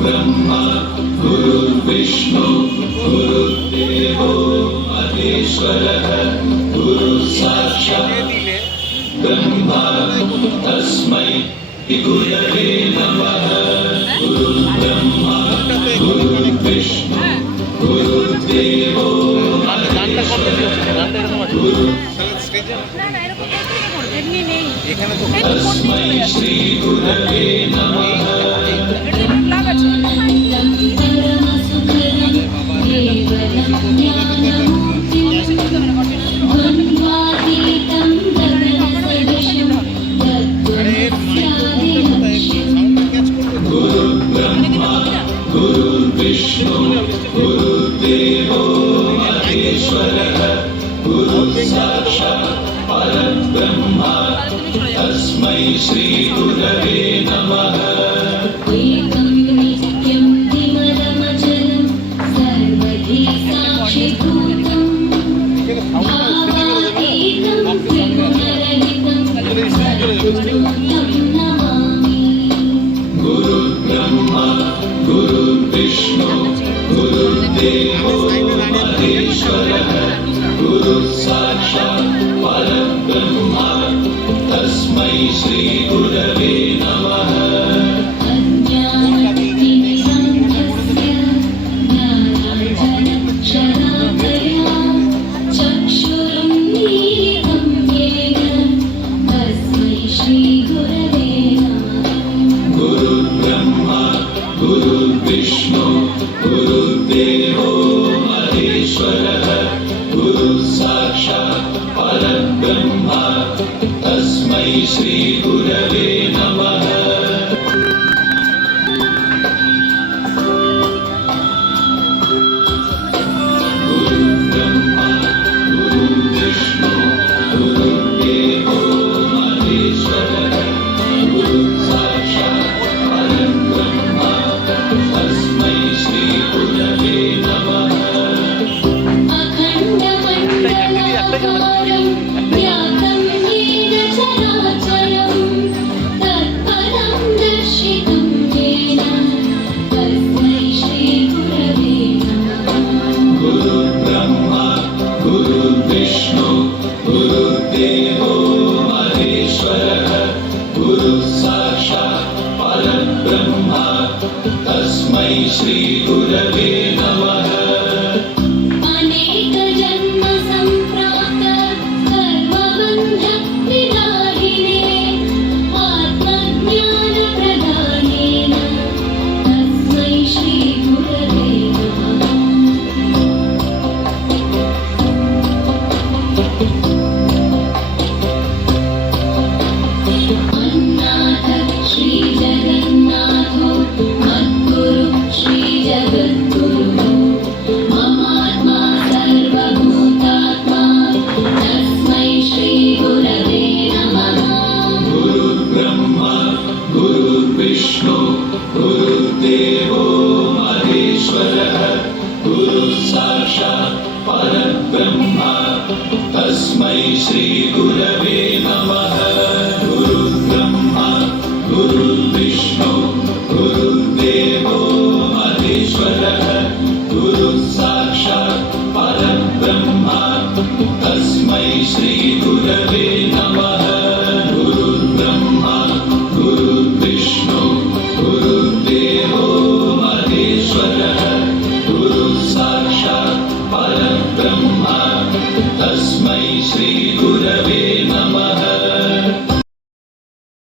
ब्रह्मा गुरुर्विष्णु गुरुर्देवो महेश्वरः गुरुः साक्षात् ब्रह्मा तस्मै गुरवे नमः। गुरुर्ब्रह्मा गुरुर्विष्णु गुरुर्देवो तस्मै श्री गुरवे नमः। गुरुर्ब्रह्मा गुरुर्विष्णु गुरुर्देवो महेश्वरः गुरुः साक्षात् परब्रह्म तस्मै श्री गुरवे नमः। गुरुर्ब्रह्मा गुरुर्विष्णु गुरुर्देवो महेश्वरः गुरुः साक्षात् परब्रह्म तस्मै श्री गुरवे नमः। गुरुर्ब्रह्मा गुरुर्विष्णु गुरुर्देवो महेश्वरः गुरुः साक्षात् परब्रह्म तस्मै श्री गुरवे नमः। गुरुर्ब्रह्मा गुरुर्विष्णु गुरुर्देवो महेश्वरः गुरुः साक्षात् परब्रह्म तस्मै श्री गुरवे नमः। गुरुर्ब्रह्मा गुरुर्विष्णु गुरुर्देवो महेश्वरः गुरुः साक्षात् परब्रह्म तस्मै श्री गुरवे नमः। गुरुर्विष्णु गुरुर्देवो महेश्वरः गुरुः साक्षात् परब्रह्म तस्मै श्री गुरवे नमः। गुरुर्ब्रह्मा गुरुर्विष्णु गुरुर्देवो महेश्वरः गुरुः साक्षात् परब्रह्म तस्मै श्री गुरवे नमः। गुरुर्ब्रह्मा गुरुर्विष्णु गुरुर्देवो महेश्वरः गुरुः साक्षात् परब्रह्म तस्मै श्री गुरवे नमः।